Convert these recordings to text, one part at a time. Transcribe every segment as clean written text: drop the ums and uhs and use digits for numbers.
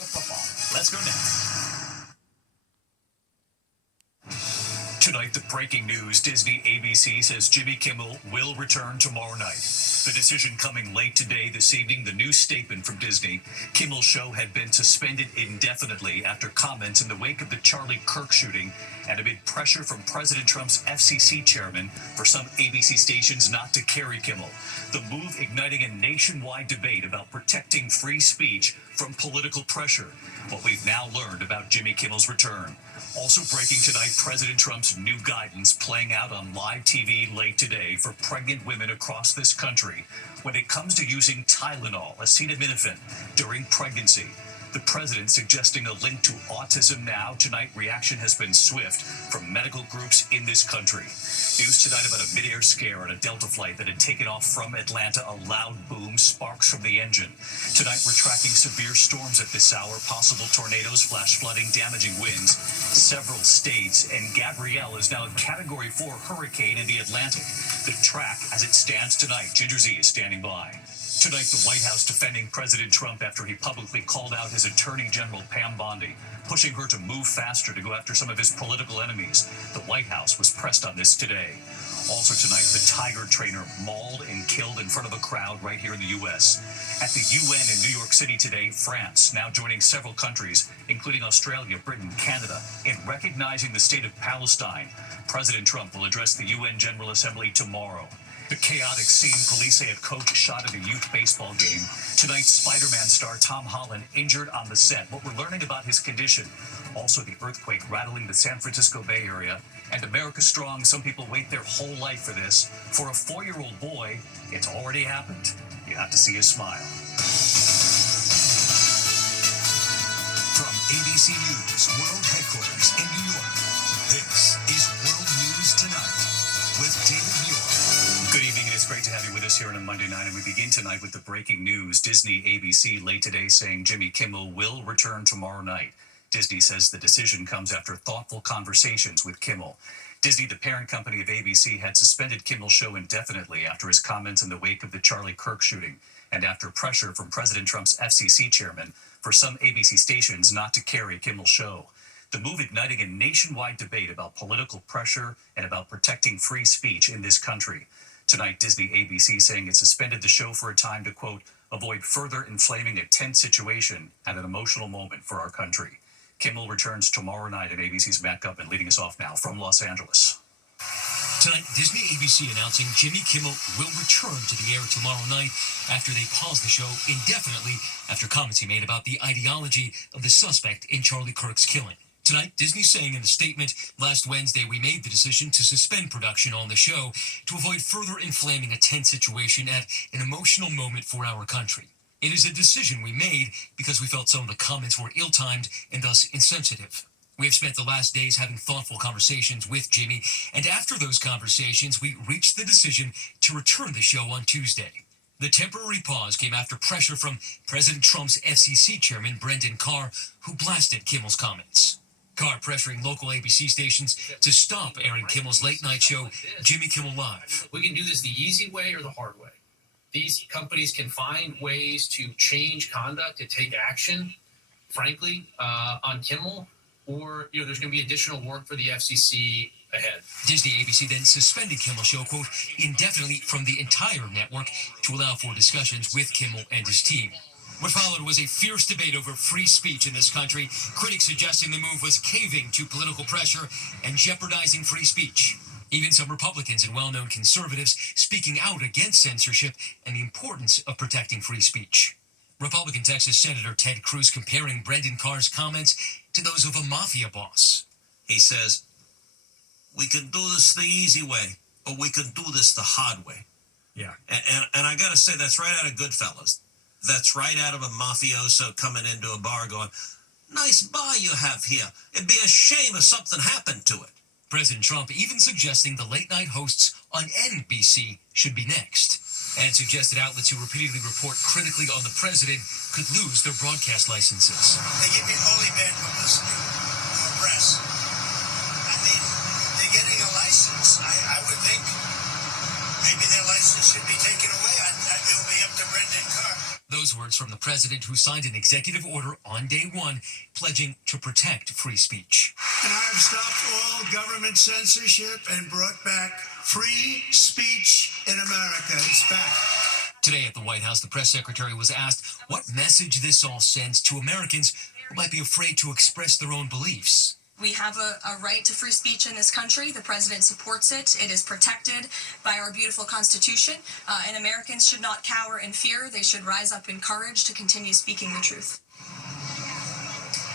Football. Let's go next. Tonight, the breaking news, Disney ABC says Jimmy Kimmel will return tomorrow night. The decision coming late today. This evening, the new statement from Disney. Kimmel's show had been suspended indefinitely after comments in the wake of the Charlie Kirk shooting and amid pressure from President Trump's FCC chairman for some ABC stations not to carry Kimmel. The move igniting a nationwide debate about protecting free speech from political pressure. What we've now learned about Jimmy Kimmel's return. Also breaking tonight, President Trump's new guidance playing out on live TV late today for pregnant women across this country when it comes to using Tylenol, acetaminophen, during pregnancy. The president suggesting a link to autism now. Tonight, reaction has been swift from medical groups in this country. News tonight about a mid-air scare on a Delta flight that had taken off from Atlanta. A loud boom, sparks from the engine. Tonight, we're tracking severe storms at this hour, possible tornadoes, flash flooding, damaging winds. Several states, and Gabrielle is now a Category 4 hurricane in the Atlantic. The track as it stands tonight. Ginger Z is standing by. Tonight, the White House defending President Trump after he publicly called out his Attorney General Pam Bondi, pushing her to move faster to go after some of his political enemies. The White House was pressed on this today. Also tonight, the Tiger trainer mauled and killed in front of a crowd right here in the U.S. At the UN in New York City today, France now joining several countries, including Australia, Britain, Canada, in recognizing the state of Palestine. President Trump will address the UN General Assembly tomorrow. The chaotic scene, police say a coach shot at a youth baseball game. Tonight, Spider-Man star Tom Holland injured on the set. What we're learning about his condition. Also, the earthquake rattling the San Francisco Bay Area. And America Strong, some people wait their whole life for this. For a 4-year-old boy, it's already happened. You have to see his smile. From ABC News World Headquarters in New York, this is World News Tonight with David Muir. Good evening. It's great to have you with us here on a Monday night. And we begin tonight with the breaking news. Disney ABC late today saying Jimmy Kimmel will return tomorrow night. Disney says the decision comes after thoughtful conversations with Kimmel. Disney, the parent company of ABC, had suspended Kimmel's show indefinitely after his comments in the wake of the Charlie Kirk shooting and after pressure from President Trump's FCC chairman for some ABC stations not to carry Kimmel's show. The move igniting a nationwide debate about political pressure and about protecting free speech in this country. Tonight, Disney ABC saying it suspended the show for a time to, quote, avoid further inflaming a tense situation at an emotional moment for our country. Kimmel returns tomorrow night, and ABC's Matt Gutman leading us off now from Los Angeles. Tonight, Disney ABC announcing Jimmy Kimmel will return to the air tomorrow night after they paused the show indefinitely after comments he made about the ideology of the suspect in Charlie Kirk's killing. Tonight, Disney saying in a statement, last Wednesday we made the decision to suspend production on the show to avoid further inflaming a tense situation at an emotional moment for our country. It is a decision we made because we felt some of the comments were ill-timed and thus insensitive. We have spent the last days having thoughtful conversations with Jimmy, and after those conversations, we reached the decision to return the show on Tuesday. The temporary pause came after pressure from President Trump's FCC chairman, Brendan Carr, who blasted Kimmel's comments. Carr pressuring local ABC stations to stop airing Kimmel's late-night show, Jimmy Kimmel Live. We can do this the easy way or the hard way. These companies can find ways to change conduct, to take action, frankly, on Kimmel, or there's going to be additional work for the FCC ahead. Disney ABC then suspended Kimmel's show, quote, indefinitely from the entire network to allow for discussions with Kimmel and his team. What followed was a fierce debate over free speech in this country, critics suggesting the move was caving to political pressure and jeopardizing free speech. Even some Republicans and well-known conservatives speaking out against censorship and the importance of protecting free speech. Republican Texas Senator Ted Cruz comparing Brendan Carr's comments to those of a mafia boss. He says, we can do this the easy way, but we can do this the hard way. Yeah. And I got to say, that's right out of Goodfellas. That's right out of a mafioso coming into a bar going, nice bar you have here. It'd be a shame if something happened to it. President Trump even suggesting the late-night hosts on NBC should be next, and suggested outlets who repeatedly report critically on the president could lose their broadcast licenses. They give me only bad publicity or press. I mean, they're getting a license. I would think maybe their license should be taken away. It'll be up to Brendan Carr. Those words from the president, who signed an executive order on day one pledging to protect free speech. And I have stopped all government censorship and brought back free speech in America. It's back. Today at the White House, the press secretary was asked what message this all sends to Americans who might be afraid to express their own beliefs. We have a right to free speech in this country. The president supports it. It is protected by our beautiful Constitution. And Americans should not cower in fear. They should rise up in courage to continue speaking the truth.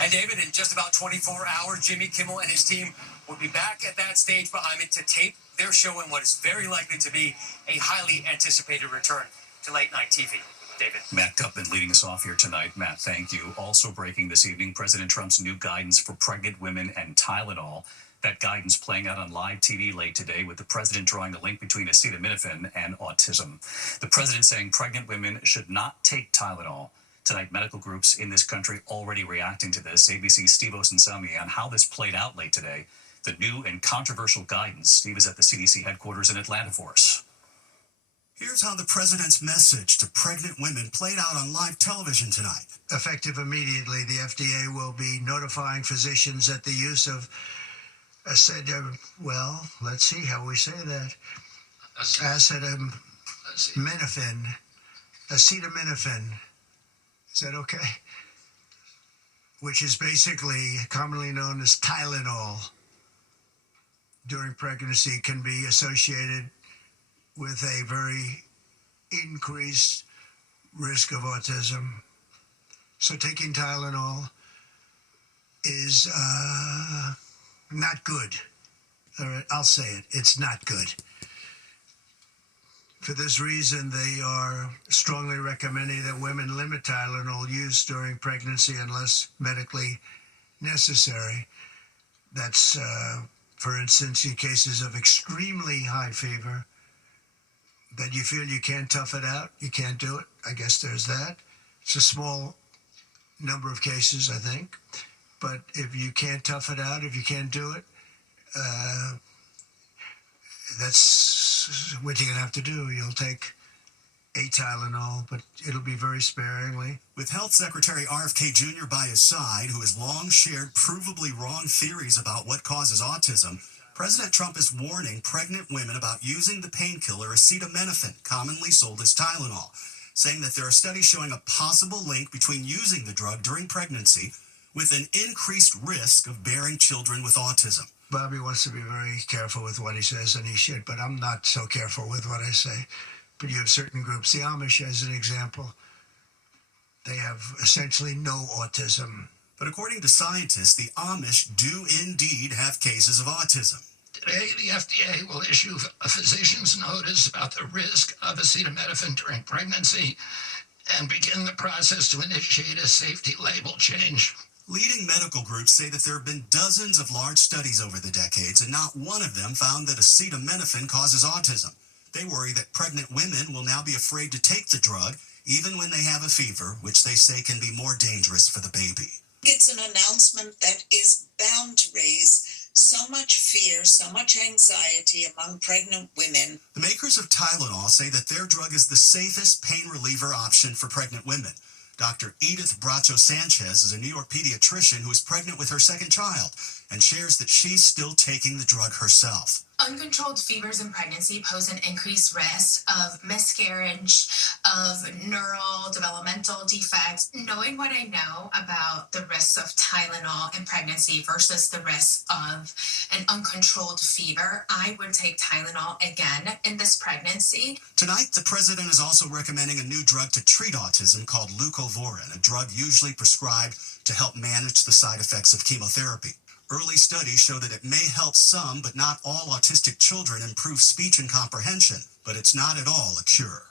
And David, in just about 24 hours, Jimmy Kimmel and his team will be back at that stage behind me to tape their show in what is very likely to be a highly anticipated return to late night TV. David. Matt Gutman leading us off here tonight. Matt, thank you. Also breaking this evening, President Trump's new guidance for pregnant women and Tylenol. That guidance playing out on live TV late today, with the president drawing a link between acetaminophen and autism. The president saying pregnant women should not take Tylenol. Tonight, medical groups in this country already reacting to this. ABC's Steve Osunsami on how this played out late today. The new and controversial guidance. Steve is at the CDC headquarters in Atlanta for us. Here's how the president's message to pregnant women played out on live television tonight. Effective immediately, the FDA will be notifying physicians that the use of let's see how we say that. Acetaminophen. Is that okay? Which is basically commonly known as Tylenol during pregnancy, can be associated with a very increased risk of autism. So taking Tylenol is not good. All right, I'll say it. It's not good. For this reason, they are strongly recommending that women limit Tylenol use during pregnancy unless medically necessary. That's, for instance, in cases of extremely high fever, that you feel you can't tough it out, you can't do it. I guess there's that. It's a small number of cases, I think. But if you can't tough it out, if you can't do it, that's what you're going to have to do. You'll take a Tylenol, but it'll be very sparingly. With Health Secretary RFK Jr. by his side, who has long shared provably wrong theories about what causes autism, President Trump is warning pregnant women about using the painkiller acetaminophen, commonly sold as Tylenol, saying that there are studies showing a possible link between using the drug during pregnancy with an increased risk of bearing children with autism. Bobby wants to be very careful with what he says, and he should, but I'm not so careful with what I say. But you have certain groups, the Amish as an example, they have essentially no autism. But according to scientists, the Amish do indeed have cases of autism. Today, the FDA will issue a physician's notice about the risk of acetaminophen during pregnancy and begin the process to initiate a safety label change. Leading medical groups say that there have been dozens of large studies over the decades, and not one of them found that acetaminophen causes autism. They worry that pregnant women will now be afraid to take the drug, even when they have a fever, which they say can be more dangerous for the baby. It's an announcement that is bound to raise so much fear, so much anxiety among pregnant women. The makers of Tylenol say that their drug is the safest pain reliever option for pregnant women. Dr. Edith Bracho Sanchez is a New York pediatrician who is pregnant with her second child and shares that she's still taking the drug herself. Uncontrolled fevers in pregnancy pose an increased risk of miscarriage, of neural developmental defects. Knowing what I know about the risks of Tylenol in pregnancy versus the risks of an uncontrolled fever, I would take Tylenol again in this pregnancy. Tonight, the president is also recommending a new drug to treat autism called leucovorin, a drug usually prescribed to help manage the side effects of chemotherapy. Early studies show that it may help some, but not all autistic children improve speech and comprehension, but it's not at all a cure.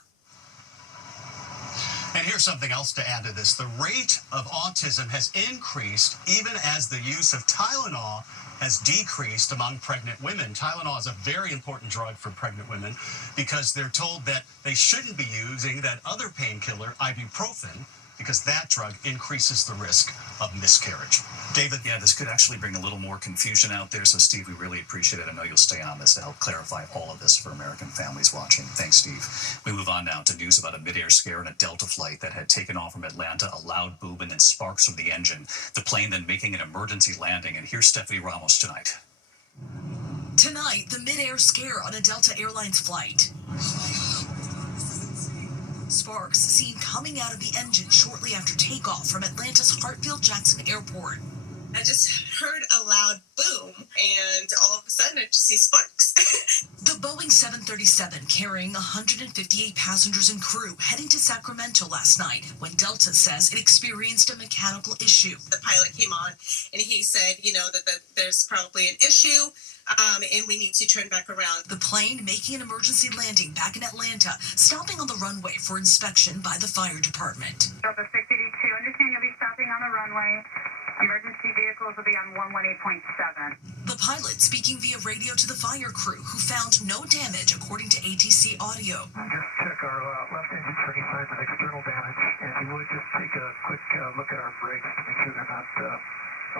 And here's something else to add to this. The rate of autism has increased even as the use of Tylenol has decreased among pregnant women. Tylenol is a very important drug for pregnant women because they're told that they shouldn't be using that other painkiller, ibuprofen, because that drug increases the risk of miscarriage. David? Yeah, this could actually bring a little more confusion out there. So, Steve, we really appreciate it. I know you'll stay on this to help clarify all of this for American families watching. Thanks, Steve. We move on now to news about a midair scare in a Delta flight that had taken off from Atlanta, a loud boom and then sparks from the engine. The plane then making an emergency landing. And here's Stephanie Ramos tonight. Tonight, the midair scare on a Delta Airlines flight. Sparks seen coming out of the engine shortly after takeoff from Atlanta's Hartsfield-Jackson Airport. I just heard a loud boom, and all of a sudden I just see sparks. The Boeing 737 carrying 158 passengers and crew heading to Sacramento last night when Delta says it experienced a mechanical issue. The pilot came on and he said, that there's probably an issue. And we need to turn back around. The plane making an emergency landing back in Atlanta, stopping on the runway for inspection by the fire department. Delta 682, understand you'll be stopping on the runway. Emergency vehicles will be on 118.7. The pilot speaking via radio to the fire crew, who found no damage according to ATC audio. Just check our left engine for any signs of external damage. And if you would, just take a quick look at our brakes to make sure they're not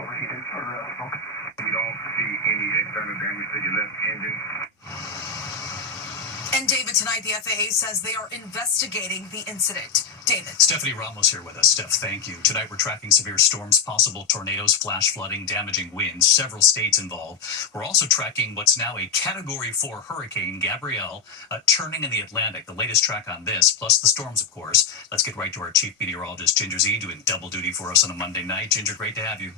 overheated or smoking. You don't see any external damage to your left engine. And David, tonight the FAA says they are investigating the incident. David. Stephanie Ramos here with us. Steph, thank you. Tonight we're tracking severe storms, possible tornadoes, flash flooding, damaging winds, several states involved. We're also tracking what's now a Category 4 hurricane, Gabrielle, turning in the Atlantic. The latest track on this, plus the storms, of course. Let's get right to our chief meteorologist, Ginger Z, doing double duty for us on a Monday night. Ginger, great to have you.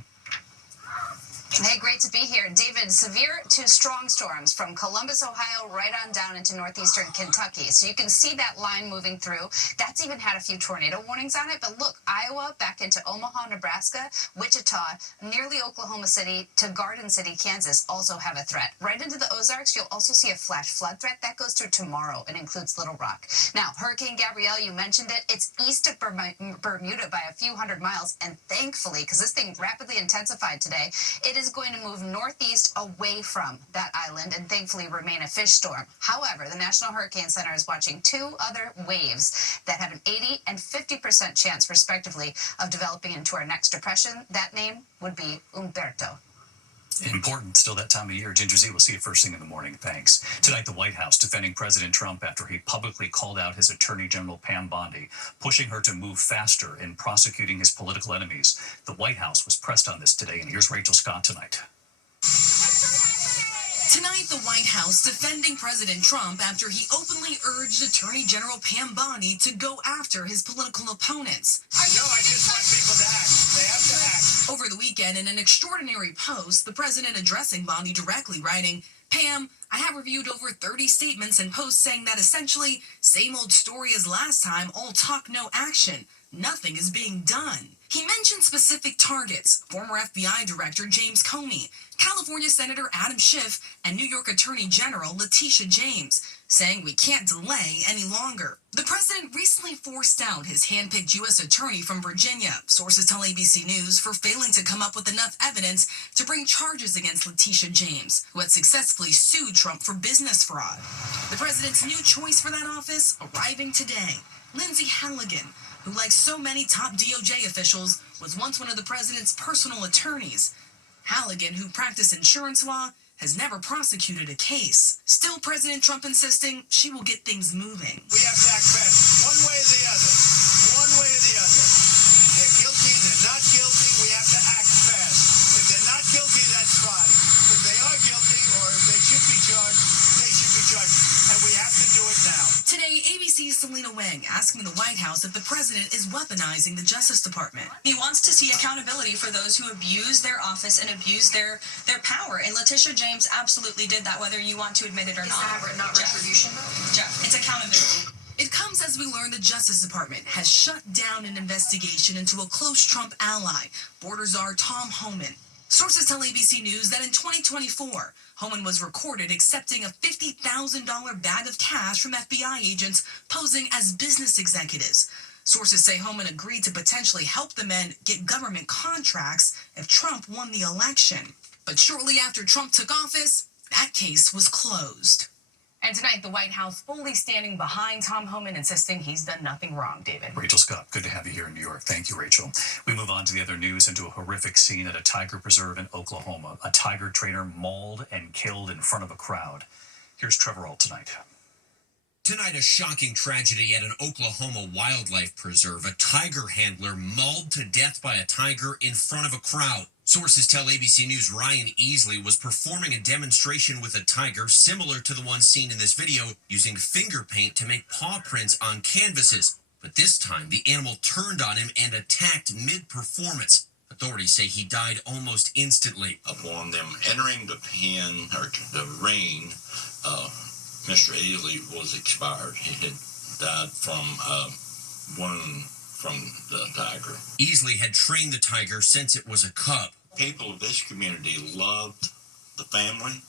Hey, great to be here. David, severe to strong storms from Columbus, Ohio, right on down into northeastern Kentucky. So you can see that line moving through. That's even had a few tornado warnings on it. But look, Iowa back into Omaha, Nebraska, Wichita, nearly Oklahoma City to Garden City, Kansas also have a threat. Right into the Ozarks, you'll also see a flash flood threat. That goes through tomorrow and includes Little Rock. Now, Hurricane Gabrielle, you mentioned it. It's east of Bermuda by a few hundred miles. And thankfully, because this thing rapidly intensified today, it is going to move northeast away from that island and thankfully remain a fish storm. However, the National Hurricane Center is watching two other waves that have an 80 and 50% chance, respectively, of developing into our next depression. That name would be Umberto. Important, still that time of year. Ginger Z, we'll see you first thing in the morning. Thanks. Tonight, the White House defending President Trump after he publicly called out his Attorney General Pam Bondi, pushing her to move faster in prosecuting his political enemies. The White House was pressed on this today, and here's Rachel Scott tonight. Tonight, the White House defending President Trump after he openly urged Attorney General Pam Bondi to go after his political opponents. I just want people to act. They have to act. Over the weekend, in an extraordinary post, the president addressing Bondi directly, writing, Pam, I have reviewed over 30 statements and posts saying that essentially, same old story as last time, all talk, no action. Nothing is being done. He mentioned specific targets, former FBI Director James Comey, California Senator Adam Schiff, and New York Attorney General Letitia James, saying we can't delay any longer. The president recently forced out his handpicked U.S. attorney from Virginia, sources tell ABC News, for failing to come up with enough evidence to bring charges against Letitia James, who had successfully sued Trump for business fraud. The president's new choice for that office arriving today, Lindsay Halligan, who, like so many top DOJ officials, was once one of the president's personal attorneys. Halligan, who practiced insurance law, has never prosecuted a case. Still, President Trump insisting she will get things moving. We have to act fast, one way or the other. One way or the other. They're guilty, they're not guilty, we have to act fast. If they're not guilty, that's fine. If they are guilty or if they should be charged, they should be charged. And we have to do it now. Today, ABC's Selena Wang asking the White House if the president is weaponizing the Justice Department. He wants to see accountability for those who abuse their office and abuse their power. And Letitia James absolutely did that, whether you want to admit it or not. Is that not retribution, though? Jeff, it's accountability. It comes as we learn the Justice Department has shut down an investigation into a close Trump ally, border czar Tom Homan. Sources tell ABC News that in 2024, Homan was recorded accepting a $50,000 bag of cash from FBI agents posing as business executives. Sources say Homan agreed to potentially help the men get government contracts if Trump won the election. But shortly after Trump took office, that case was closed. And tonight, the White House fully standing behind Tom Homan, insisting he's done nothing wrong, David. Rachel Scott, good to have you here in New York. Thank you, Rachel. We move on to the other news and to a horrific scene at a tiger preserve in Oklahoma. A tiger trainer mauled and killed in front of a crowd. Here's Trevor Ault tonight. Tonight, a shocking tragedy at an Oklahoma wildlife preserve. A tiger handler mauled to death by a tiger in front of a crowd. Sources tell ABC News Ryan Easley was performing a demonstration with a tiger similar to the one seen in this video, using finger paint to make paw prints on canvases. But this time, the animal turned on him and attacked mid-performance. Authorities say he died almost instantly. Upon them entering the pen, or the ring, Mr. Easley was expired. He had died from wound from the tiger. Easley had trained the tiger since it was a cub. People of this community loved the family,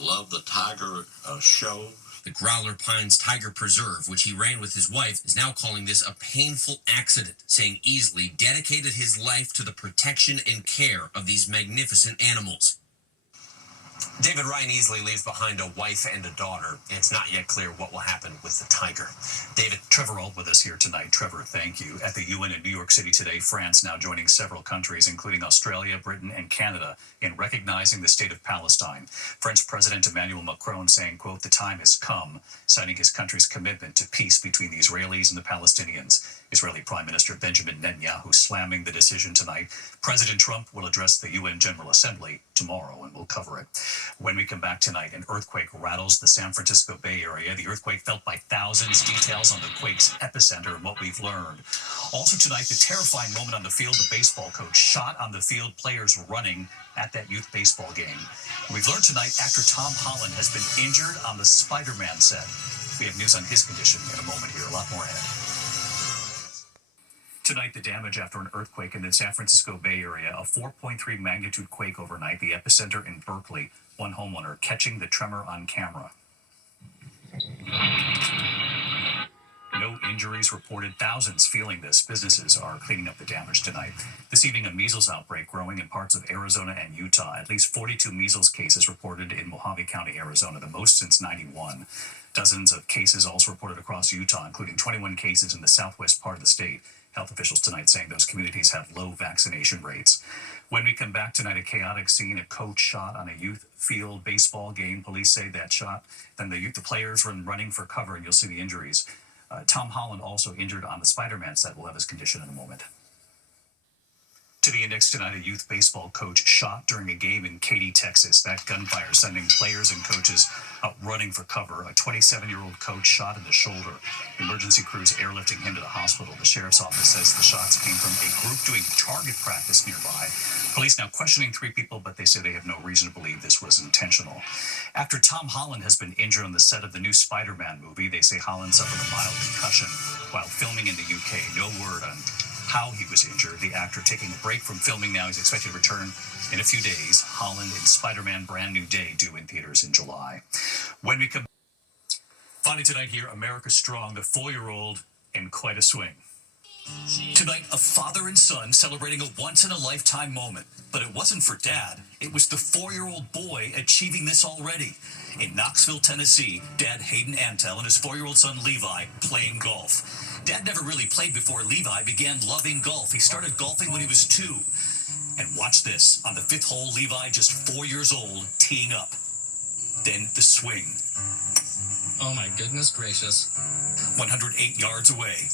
loved the tiger show. The Growler Pines Tiger Preserve, which he ran with his wife, is now calling this a painful accident, saying Easley dedicated his life to the protection and care of these magnificent animals. David, Ryan Easley leaves behind a wife and a daughter. It's not yet clear what will happen with the tiger. David, Trevor Ault with us here tonight. Trevor, thank you. At the UN in New York City today, France now joining several countries, including Australia, Britain, and Canada, in recognizing the state of Palestine. French President Emmanuel Macron saying, quote, "The time has come," citing his country's commitment to peace between the Israelis and the Palestinians. Israeli Prime Minister Benjamin Netanyahu slamming the decision tonight. President Trump will address the UN General Assembly tomorrow, and we'll cover it. When we come back tonight, an earthquake rattles the San Francisco Bay Area. The earthquake felt by thousands. Details on the quake's epicenter and what we've learned. Also tonight, the terrifying moment on the field. The baseball coach shot on the field, players running at that youth baseball game. We've learned tonight actor Tom Holland has been injured on the Spider-Man set. We have news on his condition in a moment here. A lot more ahead. Tonight, the damage after an earthquake in the San Francisco Bay Area, a 4.3 magnitude quake overnight, the epicenter in Berkeley. One homeowner catching the tremor on camera. No injuries reported. Thousands feeling this. Businesses are cleaning up the damage tonight. This evening, a measles outbreak growing in parts of Arizona and Utah. At least 42 measles cases reported in Mojave County, Arizona, the most since '91. Dozens of cases also reported across Utah, including 21 cases in the southwest part of the state. Health officials tonight saying those communities have low vaccination rates. When we come back tonight, a chaotic scene, a coach shot on a youth field baseball game. Police say that shot. Then the players were running for cover, and you'll see the injuries. Tom Holland also injured on the Spider-Man set. We'll have his condition in a moment. To the index tonight, a youth baseball coach shot during a game in Katy, Texas. That gunfire sending players and coaches out running for cover. A 27-year-old coach shot in the shoulder. Emergency crews airlifting him to the hospital. The sheriff's office says the shots came from a group doing target practice nearby. Police now questioning 3 people, but they say they have no reason to believe this was intentional. After Tom Holland has been injured on the set of the new Spider-Man movie, they say Holland suffered a mild concussion while filming in the UK. No word on how he was injured. The actor taking a break from filming now. He's expected to return in a few days. Holland in Spider-Man Brand New Day due in theaters in July. When we come finally tonight here, America Strong, the 4-year-old in quite a swing. Tonight, a father and son celebrating a once-in-a-lifetime moment. But it wasn't for Dad. It was the 4-year-old boy achieving this already. In Knoxville, Tennessee, Dad Hayden Antel and his 4-year-old son Levi playing golf. Dad never really played before Levi began loving golf. He started golfing when he was 2. And watch this. On the 5th hole, Levi, just 4 years old, teeing up. Then the swing. Oh my goodness gracious. 108 yards away.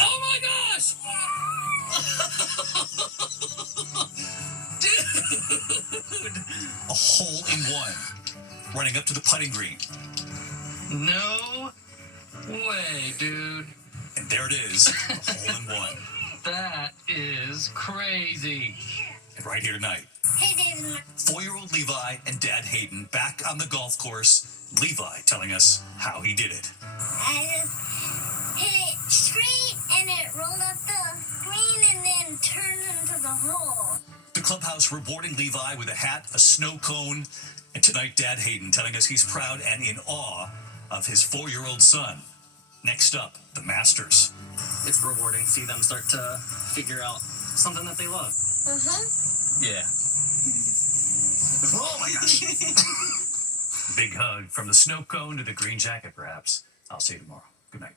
Oh my gosh! Dude! A hole in 1. Running up to the putting green. No way, dude. And there it is, a hole in 1. That is crazy. And right here tonight. Hey, David. 4-year-old Levi and Dad Hayden back on the golf course. Levi telling us how he did it. I just hit it straight and it rolled up the green and then turned into the hole. The clubhouse rewarding Levi with a hat, a snow cone, and tonight Dad Hayden telling us he's proud and in awe of his 4-year-old son. Next up, the Masters. It's rewarding to see them start to figure out something that they love. Uh-huh. Yeah. Oh my gosh. Big hug from the snow cone to the green jacket, perhaps. I'll see you tomorrow. Good night.